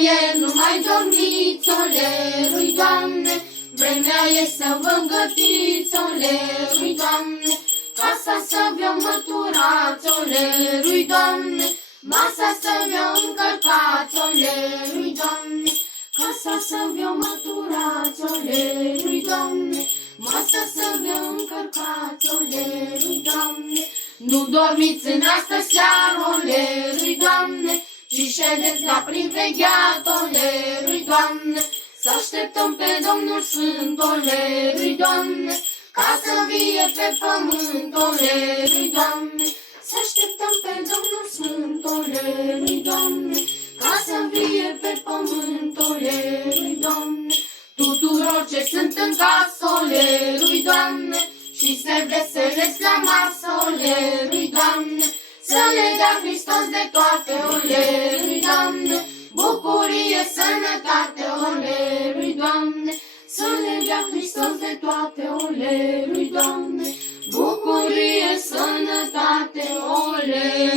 boieri, nu mai dormiți, olerui, Doamne, vremea e să vă îngătiți, olerui, Doamne, casa să vi-o măturați, olerui, Doamne, masa să vi-o încărcați, olerui, Doamne, casa să vi-o măturați, olerui, Doamne, masa să vi-o încărcați, olerui, Doamne. Nu dormiți în astă seară, olerui, Doamne, ci ședeți la privegheat, olerui, Doamne, să așteptăm pe Domnul Sfânt, olerui, Doamne, ca să vie pe pământ, olerui, Doamne, să așteptăm pe Domnul Sfânt, olerui, Doamne, ca să vie pe pământ, olerui, Doamne. Tuturor ce sunt în casă, olerui, Doamne, și se veselesc la masă, olerui, Doamne, să le dea Hristos de toate, olerui, Doamne, bucurie, sănătate, olerui, Doamne, să le dea Hristos de toate, olerui, Doamne, bucurie, sănătate, olerui.